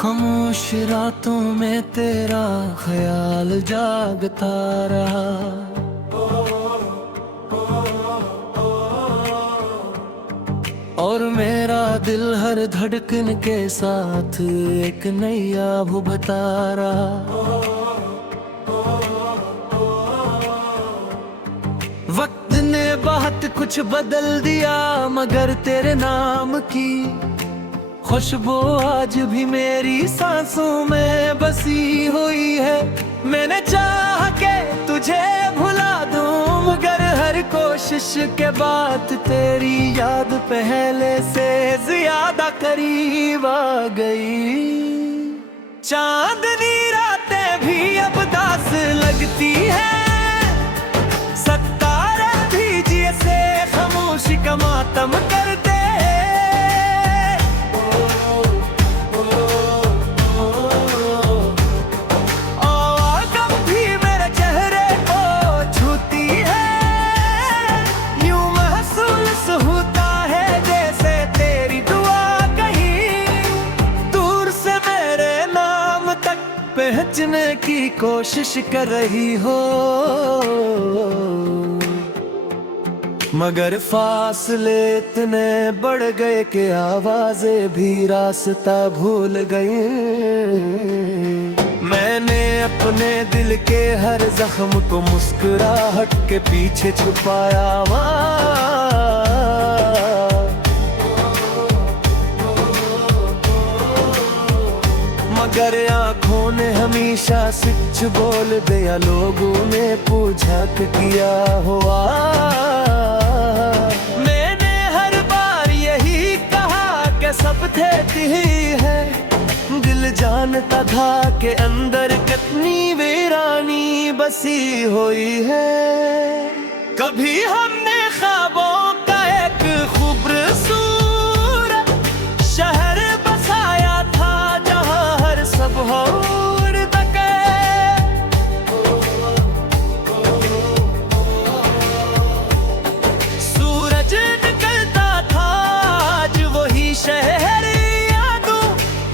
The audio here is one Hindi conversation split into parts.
खामोश रातों में तेरा ख्याल जागता रहा। और मेरा दिल हर धड़कन के साथ एक नैया भुभता रहा। वक्त ने बहुत कुछ बदल दिया, मगर तेरे नाम की खुशबू आज भी मेरी सांसों में बसी हुई है। मैंने चाहा के तुझे भुला दूं, मगर हर कोशिश के बाद तेरी याद पहले से ज्यादा करीब आ गई। चांदनी रातें भी अब दास लगती है, सत्तारे भी जिए से खामोशी का मातम करते। पहुंचने की कोशिश कर रही हो, मगर फासले इतने बढ़ गए कि आवाजें भी रास्ता भूल गई। मैंने अपने दिल के हर जख्म को मुस्कुराहट के पीछे छुपाया मगर आँखों ने हमेशा सच बोल दिया, लोगों ने पूछा कि किया हुआ। मैंने हर बार यही कहा कि सब थे है, दिल जानता था कि अंदर कितनी वीरानी बसी हुई है। कभी हमने ख्वाबों का एक खूबसूरत शहर बसाया था, जहाँ हर सब और तके। सूरज निकलता था आज वही शहर, यादों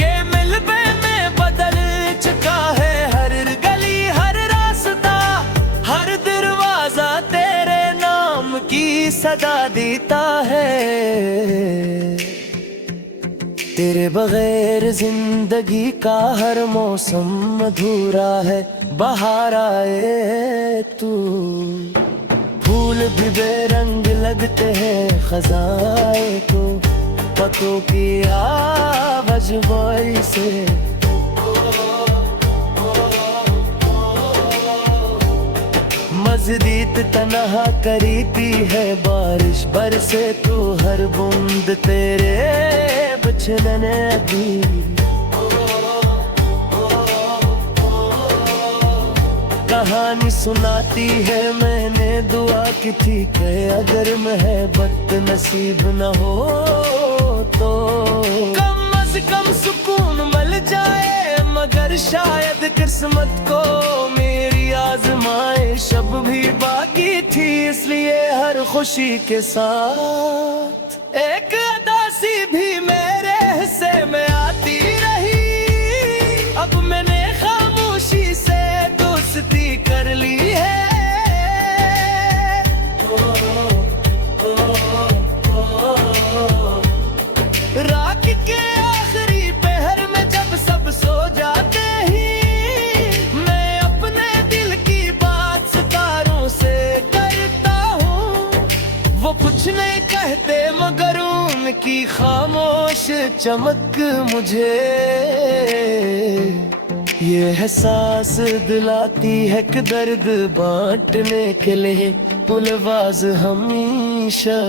के मिलबे में बदल चुका है हर गली हर रास्ता, हर दरवाजा तेरे नाम की सदा देता है। तेरे बगैर जिंदगी का हर मौसम अधूरा है, बाहर आए तू। फूल भी बेरंग लगते हैं खजाए को, पतों की आवाज वही से। मज़ीद तन्हा करीती है बारिश बरसे तू, हर बूंद तेरे बिछड़ने की। कहानी सुनाती है मैंने दुआ की थी कि अगर मोहब्बत नसीब न हो तो कम से कम सुकून मिल जाए, मगर शायद किस्मत को मेरी आजमाइश अब भी बाकी थी। इसलिए हर खुशी के साथ एक अदासी भी मेरे हिस्से में आती रही। अब मैंने खामोशी से दोस्ती कर ली है। रात के आखिरी पहर में जब सब सो जाते ही, मैं अपने दिल की बात सितारों से करता हूँ। वो कुछ नहीं कहते मगर उनकी खामोश चमक मुझे ये एहसास दिलाती है कि दर्द बांटने के लिए पुलवाज हमेशा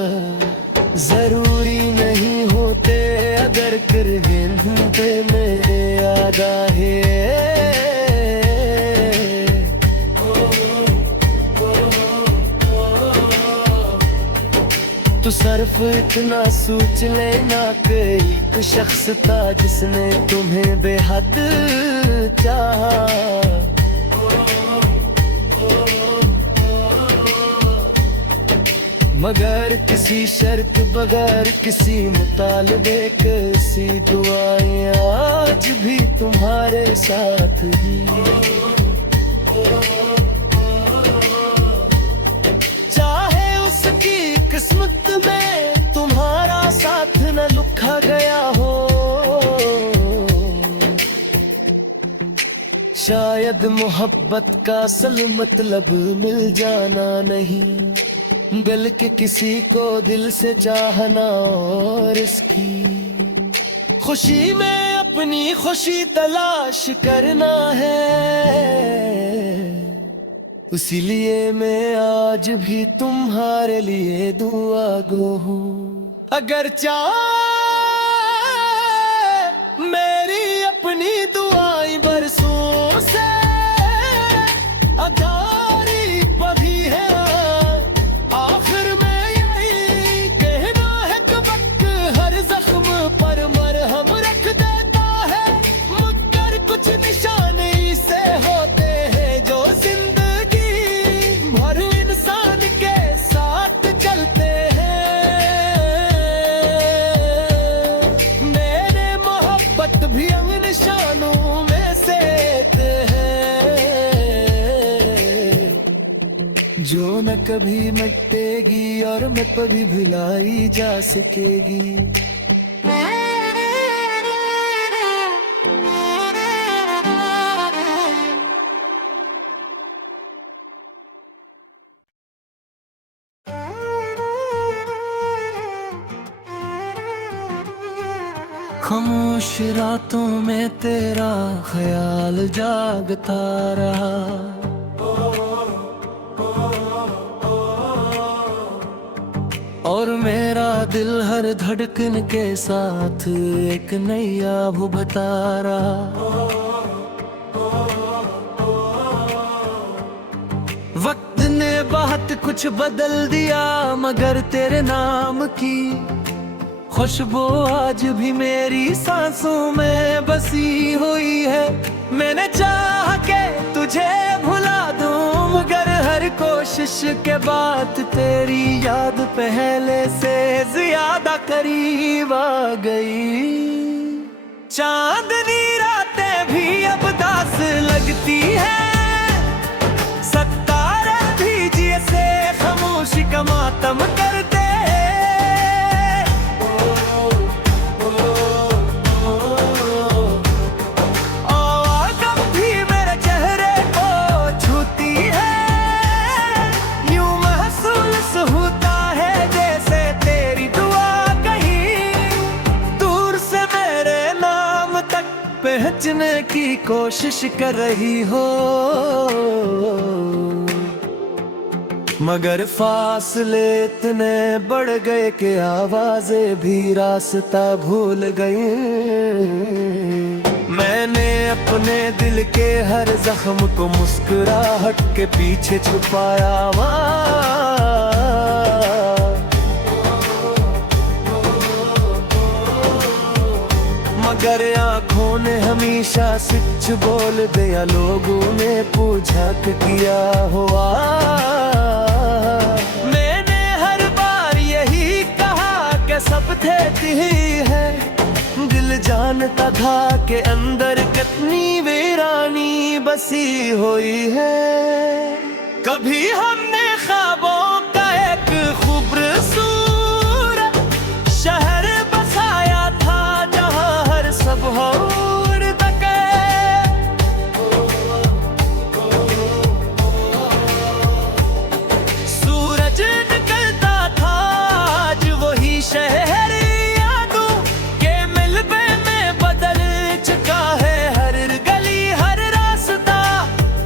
जरूरी नहीं होते। अगर कर मेरे याद आए तो सिर्फ इतना सोच लेना कि एक शख्स था जिसने तुम्हें बेहद चाहा। मगर किसी शर्त बगैर किसी मुतालबे किसी दुआएं आज भी तुम्हारे साथ ही। चाहे उसकी किस्मत में तुम्हारा साथ न लिखा गया हो, शायद मोहब्बत का असल मतलब मिल जाना नहीं, बल्कि किसी को दिल से चाहना और इसकी खुशी में अपनी खुशी तलाश करना है। इसीलिए मैं आज भी तुम्हारे लिए दुआ गो हूँ। अगर चाहे मेरी अपनी दुआएं बरसों से अधारी पभी है, आखिर में यही कहना है कि वक्त हर जख्म पर मरहम रख देता है, मगर कुछ निशानी से होते हैं जो जिंदगी भर इंसान के साथ चलते हैं। मेरे मोहब्बत भी अंग निशानों में से जो न कभी मिटेगी और न कभी भुलाई जा सकेगी। खामोश रातों में तेरा ख्याल जागता रहा, और मेरा दिल हर धड़कन के साथ एक नैया भुभता रहा। वक्त ने बहुत कुछ बदल दिया, मगर तेरे नाम की खुशबू आज भी मेरी सांसों में बसी हुई है। मैंने चाहा के तुझे भुला दूं, मगर हर कोशिश के बाद तेरी याद पहले से ज्यादा करीब आ गई। चांदनी रातें भी अब दास लगती है, सत्तारे भी जिए से खामोशी का मातम करते। पहुंचने की कोशिश कर रही हो, मगर फासले इतने बढ़ गए कि आवाजें भी रास्ता भूल गई। मैंने अपने दिल के हर जख्म को मुस्कुराहट के पीछे छुपाया मगर आँखों ने हमेशा सच बोल दिया, लोगों ने पूछा कि किया हुआ। मैंने हर बार यही कहा कि सब देती है, दिल जानता था कि अंदर कितनी वीरानी बसी हुई है। कभी हमने ख्वाबों का एक खूबसूरत शहर बसाया था, जहाँ हर सब और तके सूरज निकलता था। आज वही शहर यादों के मिलबे में बदल चुका है, हर गली हर रास्ता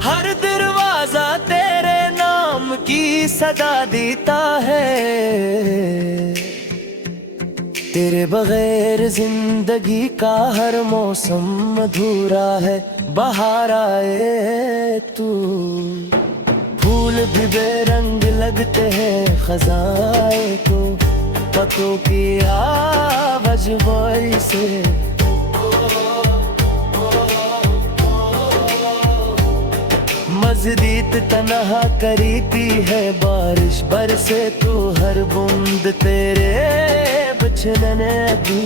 हर दरवाजा तेरे नाम की सदा देता है। तेरे बगैर जिंदगी का हर मौसम अधूरा है, बाहर आए तू फूल भी बेरंग लगते हैं, खजाए तो पतों की आवाज वही से। नजदीक तन्हा करीती है बारिश बरसे तू हर बूंद तेरे बिछड़ने दी।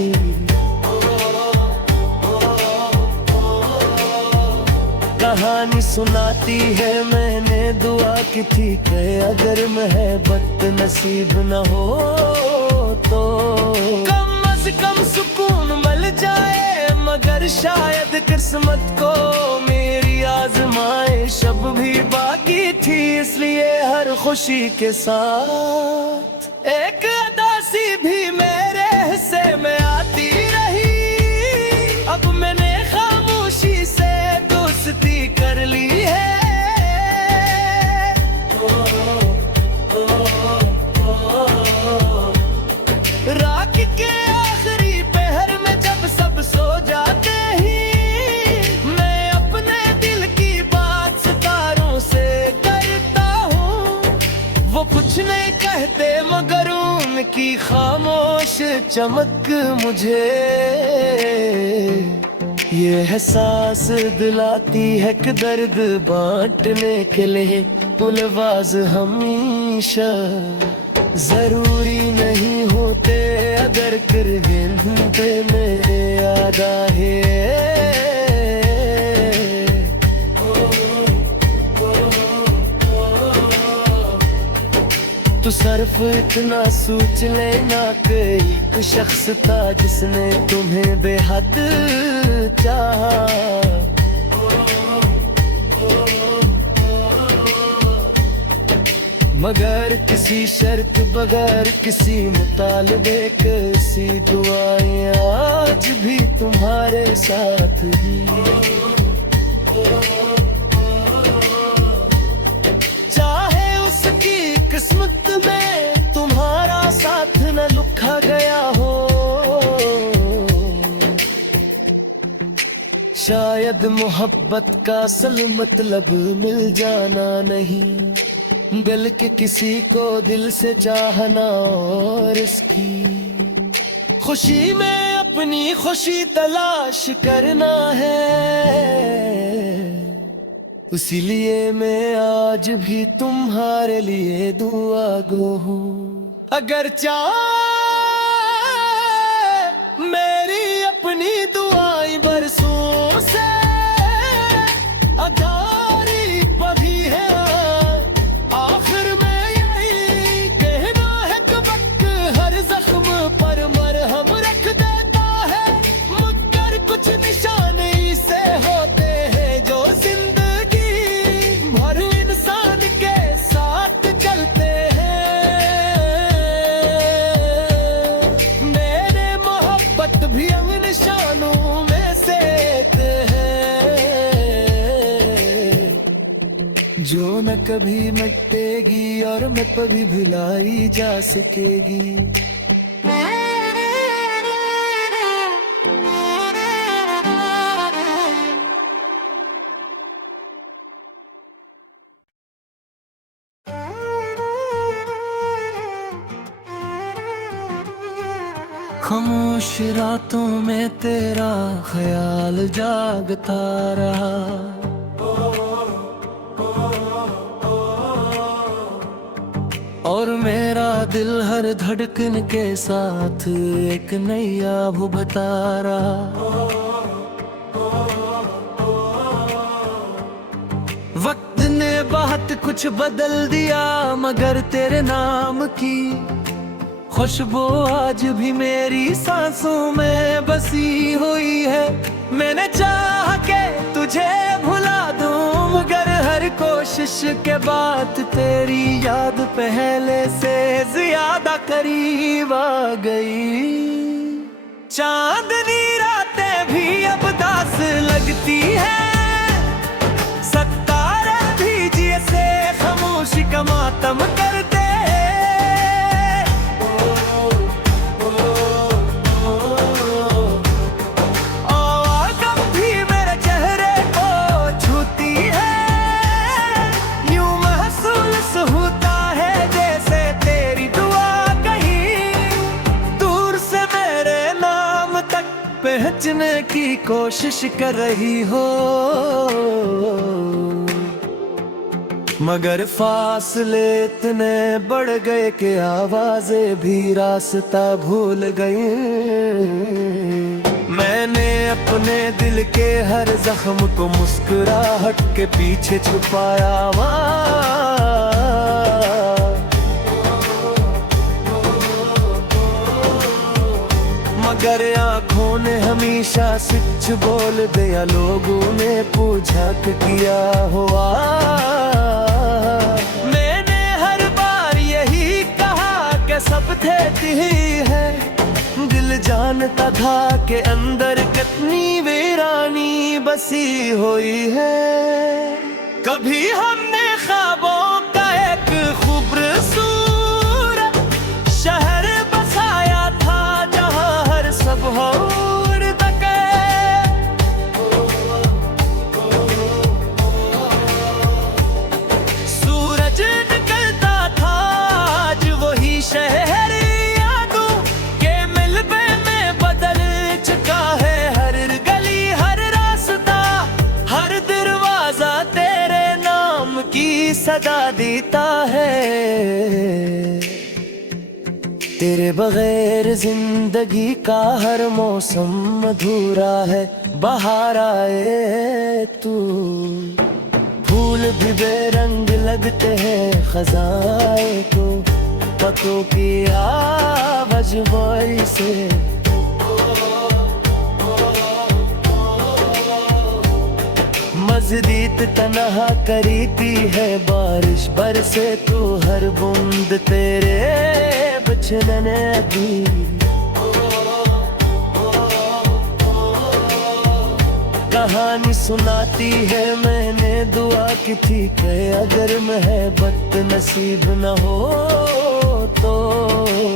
कहानी सुनाती है मैंने दुआ की थी कि अगर मोहब्बत नसीब न हो तो कम से कम सुकून मिल जाए, मगर शायद किस्मत को मेरी आजमाइश अब भी बाकी थी। इसलिए हर खुशी के साथ एक उदासी भी मेरे हिस्से में आती रही। अब मैंने खामोशी से दोस्ती कर ली है। रात के आखिरी पहर में जब सब सो जाते ही मैं अपने दिल की बात सितारों से करता हूँ। वो कुछ नहीं कहते मगर उनकी खामोश चमक मुझे ये एहसास दिलाती है कि दर्द बांटने के लिए पुलवाज हमेशा जरूरी नहीं होते। अगर किरगिंदे मेरे याद आए तो सिर्फ इतना सोच लेना कि एक शख्स था जिसने तुम्हें बेहद चाहा। मगर किसी शर्त बगैर किसी मुतालबे किसी दुआएं आज भी तुम्हारे साथ ही। चाहे उसकी किस्मत में तुम्हारा साथ न लिखा गया हो, शायद मोहब्बत का असल मतलब मिल जाना नहीं, दिल के किसी को दिल से चाहना और इसकी खुशी में अपनी खुशी तलाश करना है। इसीलिए मैं आज भी तुम्हारे लिए दुआ गो हूँ। अगर चाहे मेरी अपनी दुआएं बरसों से अधारी पड़ी है, आखिर में यही कहना है कि वक्त हर जख्म पर मरहम रख देता है। मगर कुछ निशानी से होते हैं जो जिंदगी भर इंसान के साथ चलते हैं। मेरे मोहब्बत भी हम निशानों में से एक है जो न कभी मिटेगी और न कभी भुलाई जा सकेगी। खामोश रातों में तेरा ख्याल जागता रहा, और मेरा दिल हर धड़कन के साथ एक नैया भुभता रहा। वक्त ने बहुत कुछ बदल दिया मगर तेरे नाम की खुशबू आज भी मेरी सांसों में बसी हुई है। मैंने चाहा के तुझे भुला दूं मगर हर कोशिश के बाद तेरी याद पहले से ज्यादा करीब आ गई। चांदनी रातें भी अब दास लगती है, सितारे भी जिए से खामोशी का मातम करते हैं। पहुंचने की कोशिश कर रही हो, मगर फासले इतने बढ़ गए कि आवाजें भी रास्ता भूल गई। मैंने अपने दिल के हर जख्म को मुस्कुराहट के पीछे छुपाया मगर आँखों ने हमेशा सच बोल दिया। लोगों ने पूछा कि किया हुआ। मैंने हर बार यही कहा कि सब थे ही है। दिल जानता था कि अंदर कितनी वीरानी बसी हुई है। कभी हमने ख्वाबों का एक खूबसूरत शहर बसाया था जहां हर सब और तके। सूरज निकलता था आज वही शहर यादों के मिलबे में बदल चुका है। हर गली हर रास्ता हर दरवाजा तेरे नाम की सदा देता है। तेरे बगैर जिंदगी का हर मौसम अधूरा है। बाहर आए तू फूल भी बेरंग लगते हैं। खजाए तो पतों की आवाज से मस्जिद तन्हा करीती है। बारिश बरसे तू हर बूंद तेरे बचने दी। कहानी सुनाती है मैंने दुआ की थी कि अगर मोहब्बत नसीब न हो तो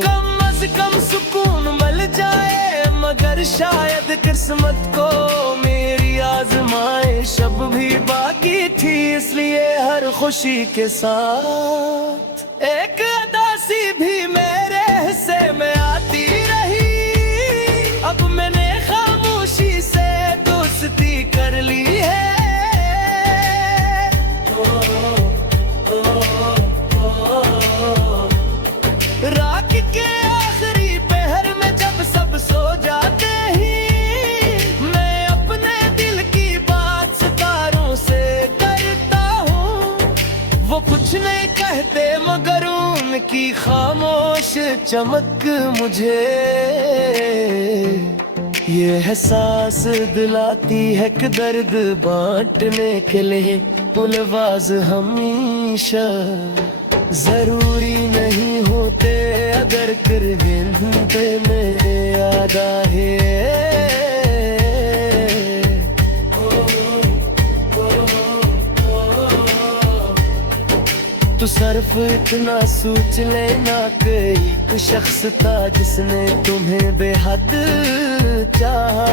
कम से कम सुकून मिल जाए। मगर शायद किस्मत को मेरी आजमाइश अब भी बाकी थी। इसलिए हर खुशी के साथ एक अदासी भी मेरे हिस्से में आती रही। अब मैंने खामोशी से दोस्ती कर ली है। रात के आखिरी पहर में जब सब सो जाते ही मैं अपने दिल की बात सितारों से करता हूँ। वो कुछ नहीं कहते मगर उनकी खामोश चमक मुझे ये एहसास दिलाती है कि दर्द बांटने के लिए पुलवाज हमेशा जरूरी नहीं होते। अगर करविंदे मेरे याद आए तो सिर्फ इतना सोच लेना कि एक शख्स था जिसने तुम्हें बेहद चाहा।